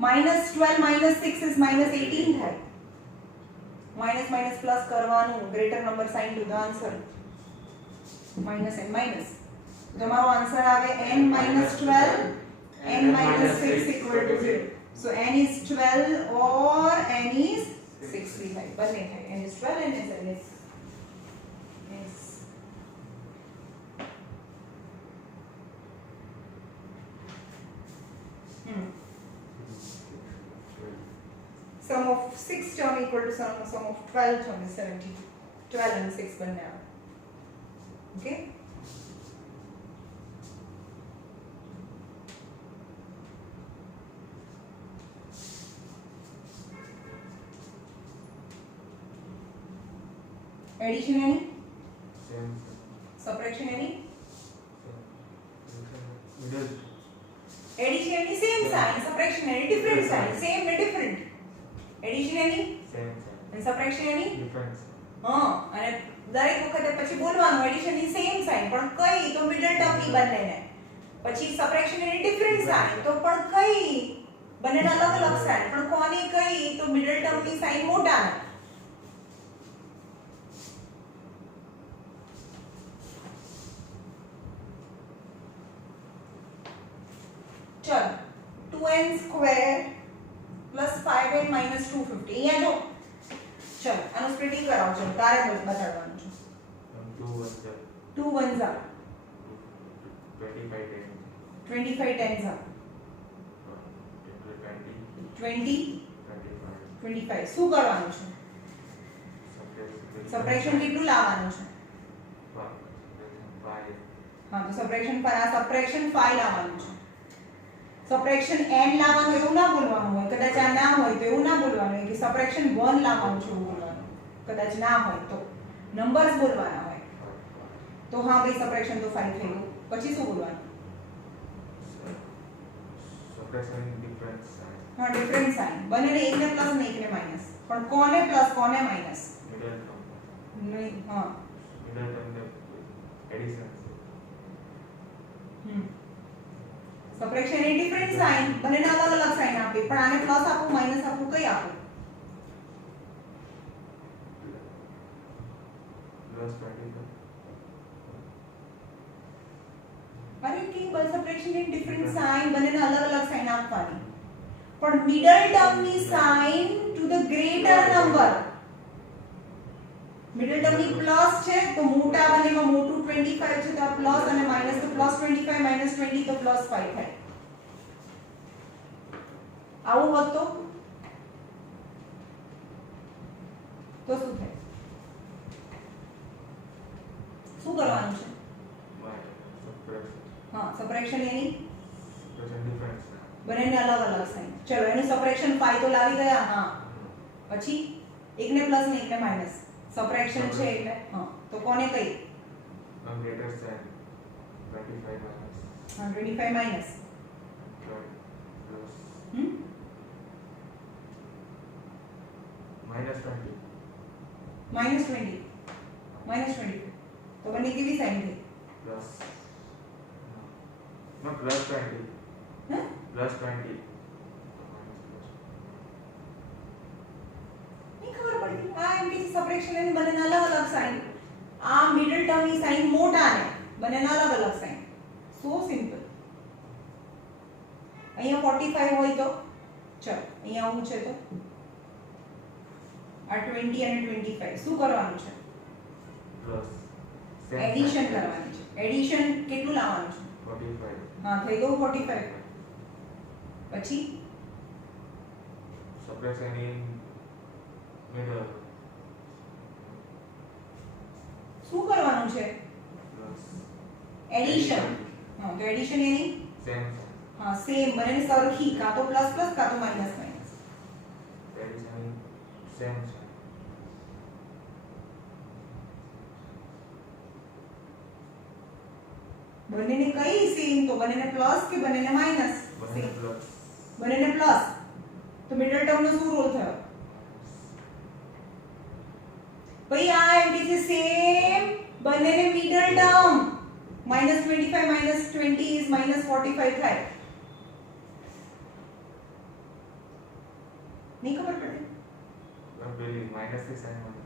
-12 - 6 is -18 થાય માઇનસ માઇનસ પ્લસ કરવાનું greater number sign to the answer minus and minus તમારો આન્સર આવે n - 12 n - 6 equal to 0 so n is 12 or n is 65 બંને થાય n is 12 and n is sum of 6 term equal to sum of 12 term is 72 12 and 6 બંને આવે okay addition any Same. subtraction any Middle. addition any same sign subtraction any different sign same and different addition any Same. and subtraction any Difference. હા અને દરેક વખતે પછી બોલવાનું એડિશન ની સેમ સાઇન પણ કઈ તો મિડલ ટર્મ ની બંનેને પછી સબટ્રેક્શન એની ડિફરન્ટ સાઇન તો પણ કઈ બંનેના અલગ અલગ સાઇન પણ કોની કઈ તો મિડલ ટર્મ ની સાઇન મોટા ને ચલ 2n square plus 5n minus 250 અહીંયા જો ચલ આનું સ્પ્લિટિંગ કરાવો ચલો તારે બતાડવાનું છે 2 1 2 1s are 25 10. 25 10s are 20 20 25. 25 શું કરવાનું છે સબટ્રેક્શન કેટલું લાવવાનું છે હા તો સબટ્રેક્શન આ સબટ્રેક્શન 5 લાવવાનું છે સબટ્રેક્શન n લાવવાનું એવું ના બોલવાનું હોય કદાચ આ ના હોય તો એવું ના બોલવાનું હોય કે સબટ્રેક્શન 1 લાવવાનું છે એવું બોલવાનું કદાચ ના હોય તો નંબર્સ બોલવાના હોય તો હા ભાઈ સબટ્રેક્શન તો 5 થઈ ગયું પછી શું બોલવાનું Subtraction difference sign. હા ડિફરન્ટ સાઇન બંનેને એકને પ્લસ ને એકને માઈનસ પણ કોને પ્લસ કોને માઈનસ Middle term. નહીં હા Middle term the addition. Subtraction એ ડિફરન્ટ સાઇન બંનેને અલગ અલગ સાઇન આપે પણ આને પ્લસ આપું માઈનસ આપું કઈ આપું Plus 25. અરે કે બસ સબટ્રેક્શન એ ડિફરન્ટ સાઇન બંનેને અલગ અલગ સાઇન આપવાની પણ મિડલ ટર્મની sign to the greater number middle ટર્મની પ્લસ છે તો મોટા બંનેમાં મોટું 25 છે તો આ પ્લસ અને માઈનસ તો પ્લસ 25 માઈનસ 20 તો પ્લસ 5 થાય આવું હોત તો શું થાય શું કરવાનું છે Subtraction. હા સબટ્રેક્શન એની Subtraction difference sign. બંનેને અલગ અલગ સાઇન ચલો એનું સબટ્રેક્શન 5 તો લાવી ગયા હા પછી એકને પ્લસ ને એકને માઈનસ સબટ્રેક્શન છે એટલે હા તો કોને કઈ Now greater sign. 25 minus. હા 25 માઈનસ Plus. Minus 20. માઈનસ 20 તો બંને કેવી સાઇન થઈ Plus. No, plus 20. હે Plus 20. નહીં ખબર પડી આ એમ કે સબટ્રેક્શન એની બંનેના અલગ અલગ સાઇન આ મિડલ ટર્મની સાઇન મોટા ને બંનેના અલગ અલગ સાઇન સો સિમ્પલ અહીંયા 45 હોય તો ચલ અહીંયા આવું છે તો આ 20 અને 25 શું કરવાનું છે Plus. એડિશન કરવાની છે એડિશન કેટલું લાવવાનું છે 45. હા થઈ ગયું 45 પછી Subtraction in middle. શું કરવાનું છે Plus. એડિશન હા તો એડિશન એની Same sign. હા સેમ બંને સરખી કાં તો પ્લસ પ્લસ કાં તો minus minus Addition in same sign. બંનેને કઈ સેમ તો બંનેને પ્લસ કે બંનેને માઈનસ બંને પ્લસ બંનેને પ્લસ તો મિડલ ટર્મ નો શું રોલ થયો ભાઈ આ એમ કે છે સેમ બંનેને મિડલ ટર્મ -25 -20 is -45 થાય નહીં ખબર પડે પેલી માઈનસ થી સાઈન માં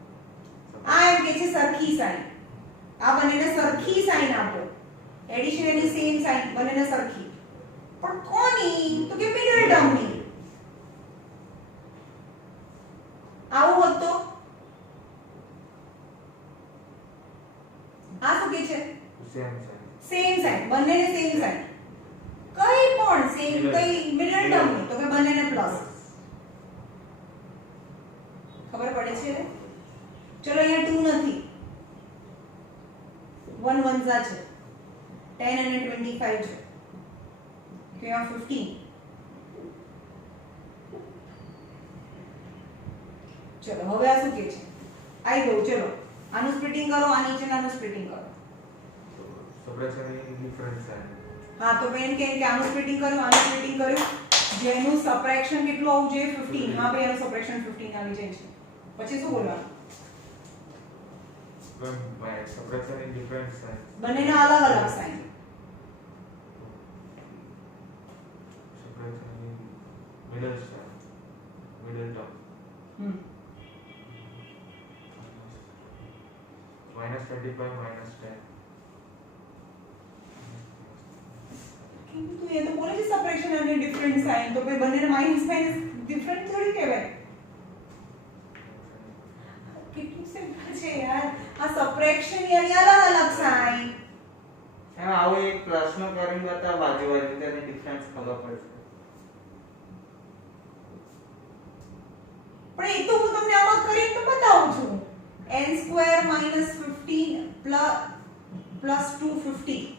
આ એમ કે છે સરખી સાઈન આ બંનેને સરખી સાઈન આપો એડિશન એની સેમ સાઈન બંનેને સરખી પણ કોની તો કે મિડલ ટર્મની આવું હોત તો આ શું કે છે સેમ સાઈન સેમ સાઈન બંનેને સેમ સાઈન કઈ પણ સેમ કઈ મિડલ ટર્મની તો કે બંનેને પ્લસ ખબર પડે છે ચલો અહીંયા 2 નથી 1 વનઝા છે 10 અને 25 છે કે આ 15 ચલો હવે આ શું કે છે આઈ ગયો ચલો આનું સ્પ્લિટિંગ કરો આ નીચેનાનું સ્પ્લિટિંગ કરો સબટ્રેક્શન ઇન ડિફરન્ટ સાઈન હા તો બેન કે આનું સ્પ્લિટિંગ કર્યું આનું સ્પ્લિટિંગ કર્યું જેનું સબટ્રેક્શન કેટલું આવવું જોઈએ 15 હા ભાઈ આનું સબટ્રેક્શન 15 આવી જાય છે પછી શું બોલવાનું by subtraction in different sign બંનેના અલગ અલગ sign subtraction in middle sign middle term -25 -10 તો ये तो बोले कि सेपरेशन અને ડિફરન્ટ સાઈન તો ભાઈ બંનેના માઇનસ માઇનસ ડિફરન્ટ થોડી કહેવાય કેટલું સિમ્પલ છે યાર આ સબટ્રેક્શન યાની અલગ અલગ સાઈન એમ આવો એક પ્રશ્ન કરીને બતા બાજુ તેને ડિફરન્સ ખબર પડશે પણ એ તો હું તમને આમાં કરીને તો બતાવું છું n² - 15 plus 250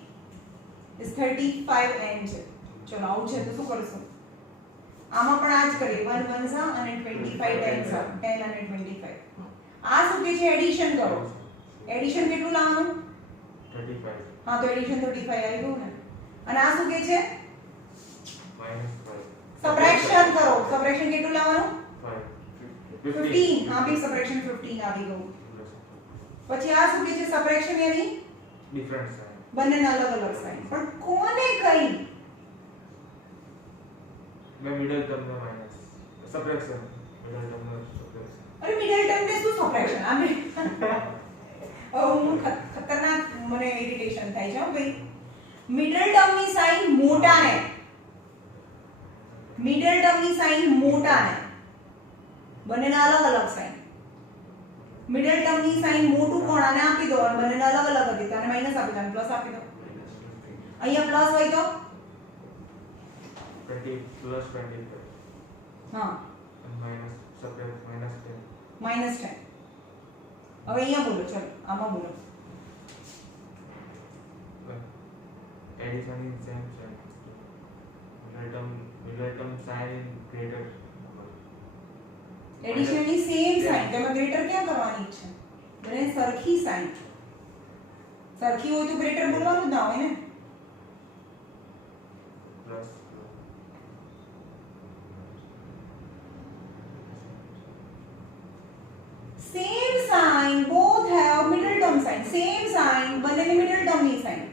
is 35n છે ચલો આવું છે તો શું કરશું આમાં પણ આ જ કરીએ 1 1 અને 25 times 10 અને 25 આ શું કે છે એડિશન કરો એડિશન કેટલું લાવવાનું 35 હા તો એડિશન 35 આવી ગયું ને અને આ શું કે છે -5 સબટ્રેક્શન કરો સબટ્રેક્શન કેટલું લાવવાનું 5 15 હા બી સબટ્રેક્શન 15 આવી ગયું પછી આ શું કે છે સબટ્રેક્શન યાની ડિફરન્ટ સાઈન બંનેના અલગ અલગ સાઈન પણ કોને કઈ મે મિડલ ટર્મ ને માઈનસ સબટ્રેક્શન મિડલ ટર્મ ને સબટ્રેક્શન અરે મિડલ ટર્મ ને શું સબટ્રેક્શન આમે હું ખતરનાક મને ઇરિટેશન થાય છે હો ભાઈ મિડલ ટર્મ ની સાઈન મોટા ને મિડલ ટર્મ ની સાઈન મોટા ને બંનેના અલગ અલગ સાઈન મિડલ ટર્મ ની સાઈન મોટું કોણ આને આપી દો અને બંનેના અલગ અલગ હતી તો આને માઈનસ આપી દો અને પ્લસ આપી દો અહીંયા પ્લસ હોય તો 20 plus 25 હા and minus subtract -10 -10 હવે અહીંયા બોલો ચલો આમાં બોલો addition in same sign middle term sign in greater addition ની સેમ સાઈન તેમાં ગ્રેટર ક્યાં કરવાની છે બંને સરખી સાઈન સરખી હોય તો ગ્રેટર બોલવાનું જ ના હોય ને plus same sign both have middle term sign same sign બંનેની મિડલ ટર્મ ની sign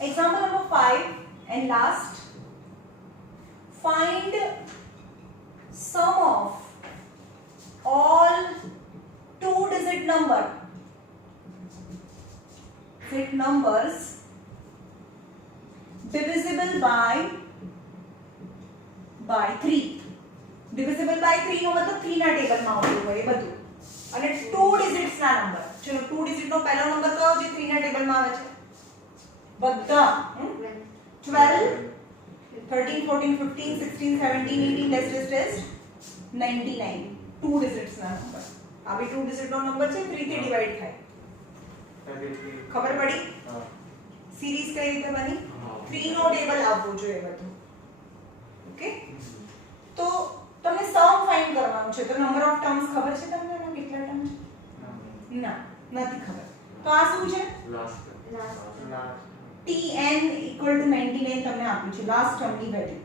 Example number 5 and last. Find sum of all two-digit numbers divisible by 3. Divisible by 3 નો મતલબ 3 ના ટેબલમાં આવતું હોય એ બધું અને 2 digits ના નંબર ચલો 2 digit નો પહેલો નંબર કયો જે 3 ના ટેબલમાં આવે છે બધા 12 13 14 15 16 17 18 test 99 2 digits ના નંબર આ બી 2 digit નો નંબર છે 3 થી ડિવાઇડ થાય 33 ખબર પડી હા સિરીઝ કઈ રીતે બની? 3 નો ટેબલ આવવું જોઈએ બધું. ઓકે, તો તમને સમ ફાઇન્ડ કરવાનું છે. તો નંબર ઓફ ટર્મ્સ ખબર છે તમને એના કેટલા ટર્મ છે? ના, નથી ખબર. તો આ શું છે? લાસ્ટ tn equal to 99 તમને આપ્યું છે લાસ્ટ ટર્મની value.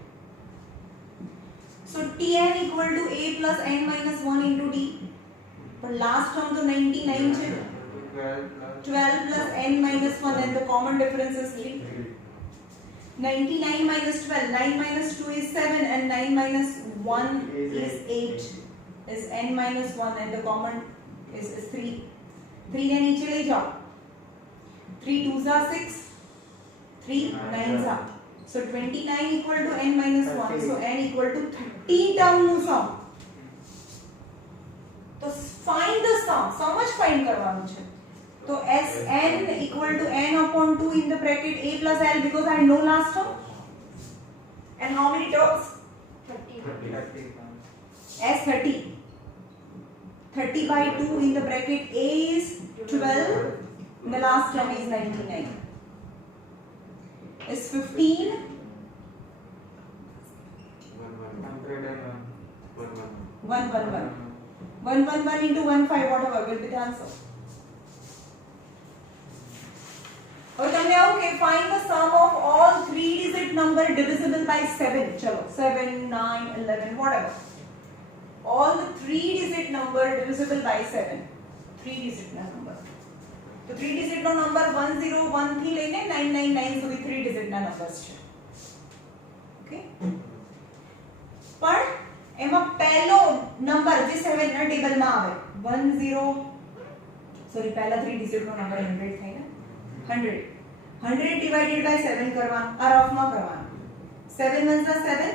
So tn equal to a plus n minus 1 into d. પણ લાસ્ટ ટર્મ તો 99 છે. 12 plus n minus 1 and the common difference is 3. 99 minus 12, 9 minus 2 is 7 and 9 minus 1 is 8 is n minus 1 and the common is 3. 3 ने नीचे ले जाओ. 3 2s are 6, 3 9s are. So 29 equal to n minus 1. So n equal to 30 term નું sum. તો find the sum. So much find કરવાનું છે. तो Sn equal to n upon 2 in the bracket a plus l because I know last term. And how many terms? 30. S30. 30 by 2 in the bracket a is 12. And the last term is 99. Is 15. 111. 111 into 15 whatever will be the answer. और तुमने आओ के find the sum of all 3 digit number divisible by 7. चलो 7, 9, 11 whatever. All the 3 digit number divisible by 7. 3 digit ना number. तो 3 digit નો number 101 થી લઈને 999 સુધી 3 digit ના numbers છે. ઓકે, પણ એમાં પહેલો નંબર જે 7 ના ટેબલમાં આવે 10 સોરી પહેલા 3 digit નો નંબર 100 થાય ને 100 100 divided by 7 કરવાનું આ રફમાં કરવાનું 7 ones are 7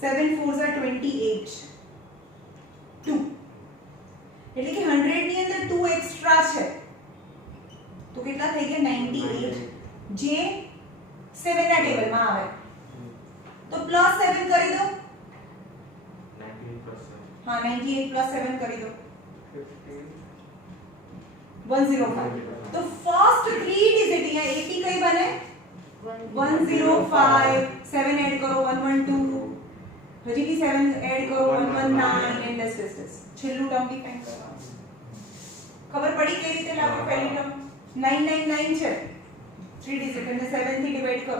7 fours are 28 2 એટલે કે 100 ની અંદર 2 એક્સ્ટ્રા છે તો કેટલા થઈ ગયા 98 જે 7 ના ટેબલમાં આવે તો પ્લસ 7 કરી દો 98%. હા 98 પ્લસ 7 કરી દો 105 तो फर्स्ट 3 डिजिट यहाँ 80 कई बने 105 7 ऐड करो 112 हजी की 7 ऐड करो 119 एंड दिस छेल्लू टर्म की फाइंड करो खबर पड़ी कई रीते लागू पहली टर्म 999 છે 3 डिजिट અને 7 થી ડિવાઇડ કરો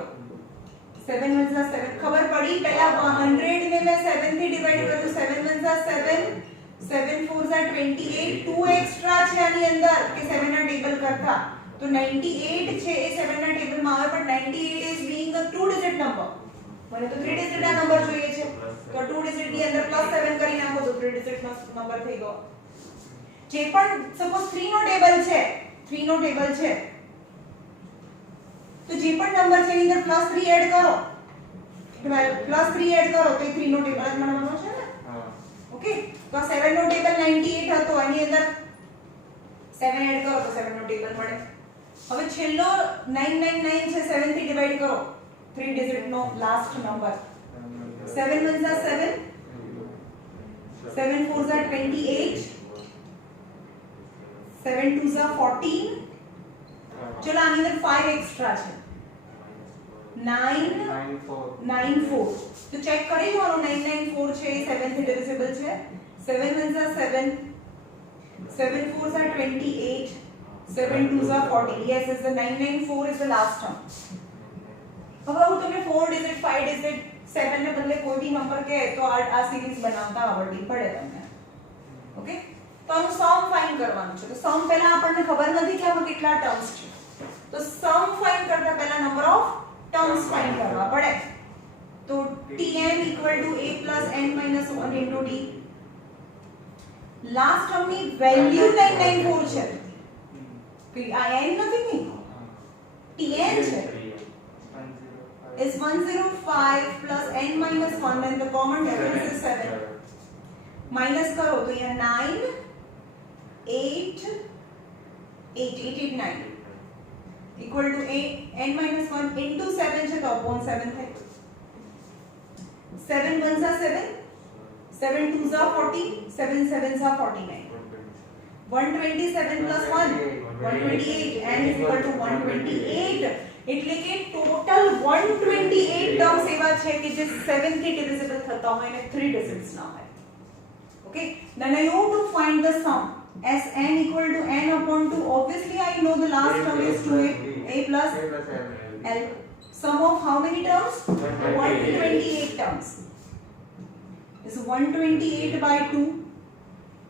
7 1s are 7 ખબર પડી પહેલા 100 ને મેં 7 થી ડિવાઇડ કર્યું 7 1s are 7 7 4s are 28 2 extra છે આની અંદર કે 7 ના ટેબલ કરતા તો 98 છે એ 7 ના ટેબલમાં આવે પણ 98 is being a 2 digit number મને તો 3 digit ના નંબર જોઈએ છે તો 2 digit ની અંદર +7 કરી નાખો તો 3 digit નો નંબર થઈ ગયો જે પણ સપોઝ 3 નો ટેબલ છે 3 નો ટેબલ છે તો જે પણ નંબર છે એની અંદર +3 એડ કરો 12 +3 એડ કરો તો 3 નો ટેબલ જ મળવાનો છે ને ઓકે તો 7 નો ટેબલ 98 હતો આની અંદર 7 એડ કરો તો 7 નો ટેબલ મળે હવે છેલ્લો 999 છે 7 થી ડિવાઇડ કરો 3 ડિજિટ નો last number 7 1s are 7 7 4s are 28 7 2s are 14 ચલો આની અંદર 5 એક્સ્ટ્રા છે 994 તો ચેક કરી જોવાનું 994 છે એ 7 થી ડિવિઝિબલ છે 7 1s are 7 7 4s are 28 7 2s are 14 yes is the 994 is the last term હવે હું તમને 4 digit 5 digit 7 ને બદલે કોઈ બી નંબર કહે તો આ સિરીઝ બનાવતા આવડવી પડે તમને ઓકે તો આનું સમ ફાઇન્ડ કરવાનું છે તો સમ પહેલા આપણને ખબર નથી કે આમાં કેટલા ટર્મ્સ છે તો સમ ફાઇન્ડ કરતા પહેલા નંબર ઓફ ટર્મ્સ ફાઇન્ડ કરવા પડે તો tn equal to a plus n minus 1 into d last ટર્મની વેલ્યુ 994 છે કે આ n નથી ને tn છે is 105 plus n minus 1 and the common difference is 7 minus करो तो ये 9 8 889 equal to 8 n minus 1 into 7 છે તો upon 7 થાય 7 1s are 7 7 2s are 40 7 7s are 49 127 plus 1 128 n is equal to 128 એટલે કે ટોટલ 128 ટર્મ્સ એવા છે કે જે 7 થી ડિવિઝિબલ થતા હોય અને 3 ડિજિટ્સ ના હોય. Okay, then I have to find the sum as n equal to n upon 2. Obviously I know the last term is 2a plus A plus L. L. Sum of how many terms? 128 terms. Is 128 by 2.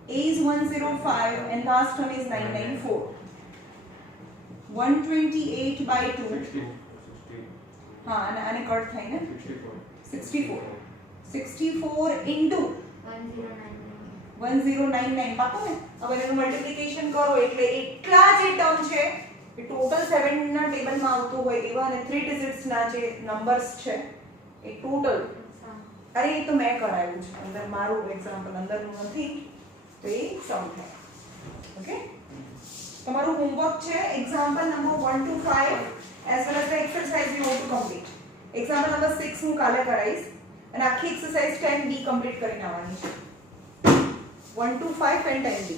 A is 105 and last term is 994. 128 by 2. 60. हाँ आने कट થાય ને 64. 64 into 1099 1099 પાકો ને હવે એનું મલ્ટીપ્લિકેશન કરો એટલે એટલા જે ટર્મ છે એ ટોટલ 7 ના ટેબલમાં આવતું હોય એવા અને 3 ડિજિટ્સ ના જે નંબર્સ છે એ ટોટલ અરે એ તો મેં કરાયું છે અંદર મારું એક્ઝામ્પલ અંદરનું નથી તો એ સમ થાય. ઓકે, તમારું હોમવર્ક છે example number 1 to 5 as well as the exercise you have to complete. Example number 6 હું કાલે કરાઈશ અને આખી એક્સરસાઇઝ 10b કમ્પ્લીટ કરીને આવવાની છે. 1 to 5 and 10b.